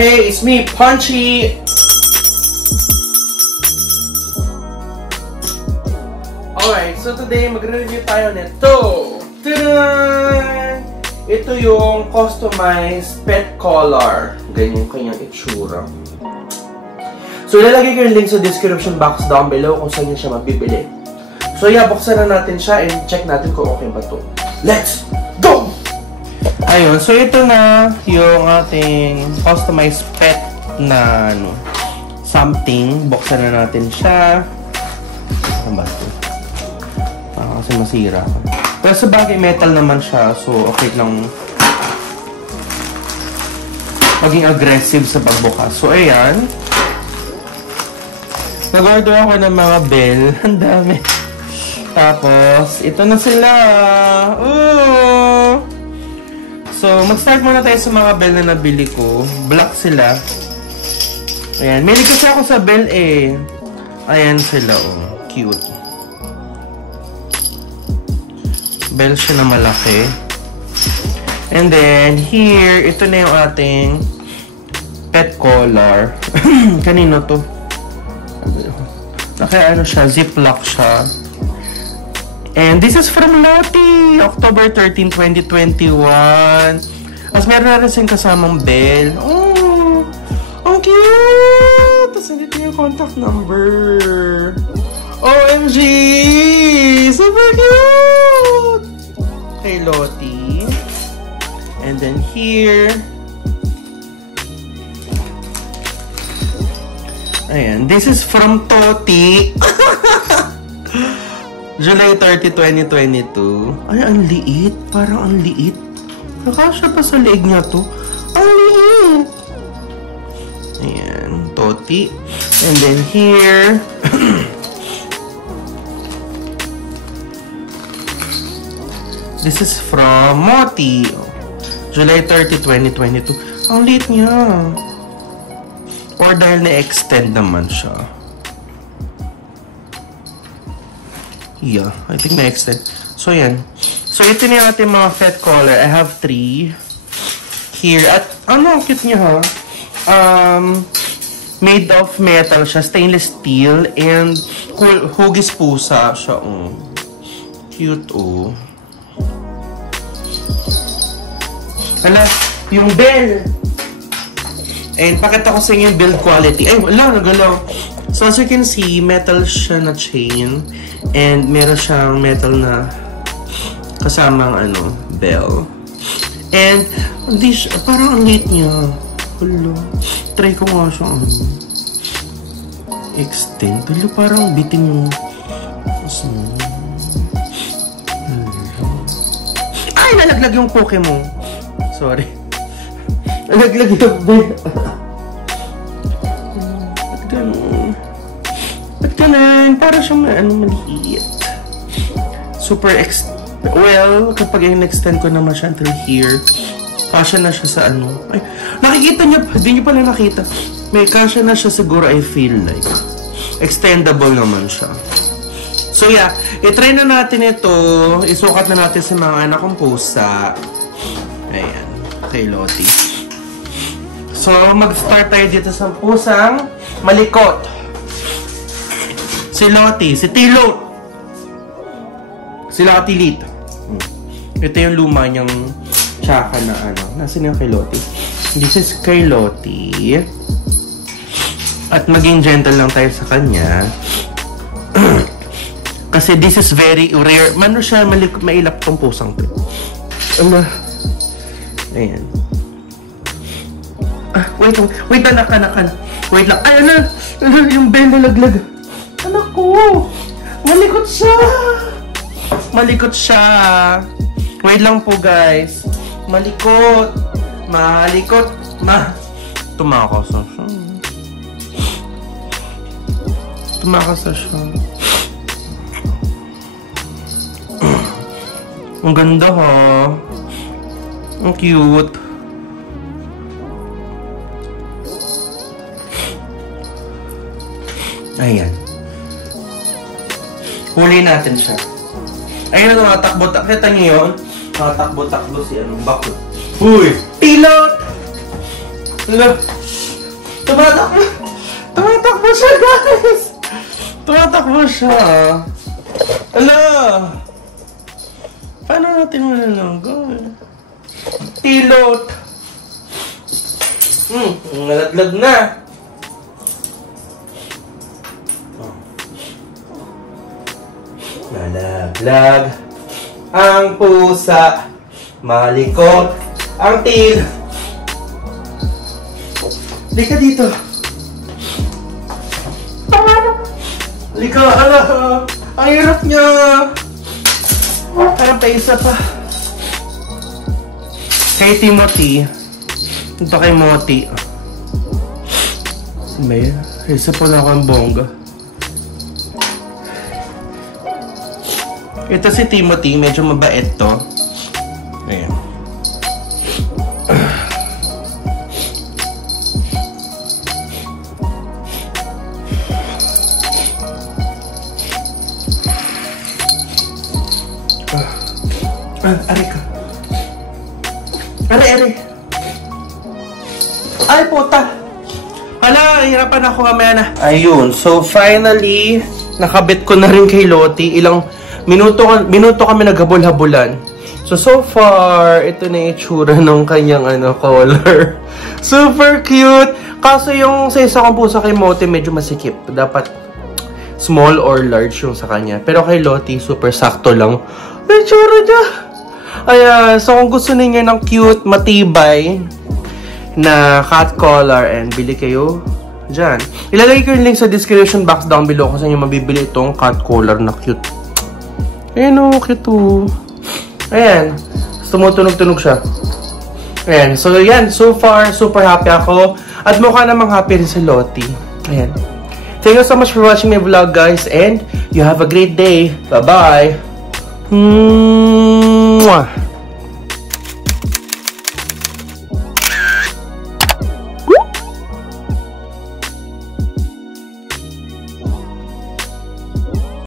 Hey, it's me, Punchy! Alright, so today magre-review tayo nito. Tadaan! Ito yung customized pet collar. Ganyan yung kanyang itsura. So, ilalagay ko yung link sa description box down below kung saan nyo siya mabibili. So, yeah, buksan na natin siya and check natin kung okay ba ito. Let's go! Ayun, so ito na yung ating customized pet na something. Buksan na natin siya. Ano ba ito? Kasi masira. Pero sa bagay, metal naman siya. So, okay lang maging aggressive sa pagbukas. So, ayan. Nag-order ako ng mga bell. Ang dami. Tapos, ito na sila. Ooh! So, mag-start muna tayo sa mga bell na nabili ko. Black sila. Ayan. May kasi ako sa bell eh. Ayan sila. Oh. Cute. Bell siya na malaki. And then, here, ito na yung ating pet collar. Kanino to? Ano siya? Ziplock siya. And this is from Lottie! October 13, 2021. As meron na rin kasamang bell. Oh! Ang cute! Tapos nandito yung contact number. OMG! Super cute! Kay Lottie. And then here. Ayan. This is from Toti. July 30, 2022. Ay, ang liit. Parang ang liit. Nakasya pa sa leeg niya to. Ang liit! Ayan. Toti. And then here. This is from Moti. July 30, 2022. Ang liit niya. Or dahil na-extend naman siya. Yeah, I think na-extend. So, yan. So, ito na yung ating mga pet collar. I have 3 here. At, ang cute niya ha. Made of metal siya. Stainless steel. And, hugis pusa siya. Oh. Cute, oh. Hala, yung bell. And, pakita ko sa inyo yung build quality. Ay, wala, nagalaw. So, as you can see, metal siya na chain. And, meron siyang metal na kasamang, bell. And, parang ang liit niya. Hello. Try ko nga siya, extend. Hello, parang bitin yung... Ay, nalaglag yung Pokemon. Sorry. Nalaglag yung bell. Para siyang maliit. Super well, kapag in-extend ko naman siya until here, kasya na siya sa Ay, nakikita niyo, hindi niyo pala nakita. May kasya na siya siguro, I feel like. Extendable naman siya. So yeah, i-try na natin ito. Isukat na natin sa mga anak kong pusa. Ayan, kay Lottie. So, mag-start tayo dito sa pusang malikot. Si Lottie, si Tilo. Si Lottie Lit. Ito yung luma niyang tsaka na Nasaan yung kay Lottie? This is kay Lottie. At maging gentle lang tayo sa kanya. Kasi this is very rare. Mano siya mailap tong pusang to. Ayan. Wait, anak. Wait lang. Ay, yung bell nalaglag. Anak ko! Malikot siya! Malikot siya! Wait lang po, guys. Malikot! Malikot! Tumakas na siya. Tumakas na siya. Ang ganda, ha? Ang cute. Ayan. Huli natin siya. Ayun na, nakatakbo-takbo. Kita niyo yun? Nakatakbo-takbo si bakot. Uy! Pilot! Look! Tumatakbo! Tumatakbo siya, guys! Tumatakbo siya. Ala! Paano natin manalanggan? Tilot! Naladlag na. Nalaglag ang pusa, malikot ang til. Lika dito. Lika, ala, ang hirap niya. Parang pa isa pa. Kay Timothy. Ito kay Moti. May isa po na akong bongga. Ito si Timothy, medyo mabait to. Ayan. Ari ka. Ari. Ay, puta. Hala, hirapan ako mamaya na. Ayun, so finally, nakabit ko na rin kay Lottie. Ilang minuto kami naghabol-habulan. So far, ito na yung itsura ng kanyang color. Super cute! Kaso yung sa isa kong pusa kay Mote, medyo masikip. Dapat small or large yung sa kanya. Pero kay Lottie, super sakto lang. May itsura niya! Ayan, so kung gusto ninyo ng cute, matibay na cat collar, and bili kayo dyan. Ilalagay ko yung link sa description box down below kung saan nyo mabibili itong cat collar na cute. Ayan o, cute o. Ayan, tumutunog-tunog siya. Ayan, so yan, so far, super happy ako. At mukha namang happy rin si Lottie. Ayan. Thank you so much for watching my vlog, guys, and you have a great day. Bye-bye! Mwah!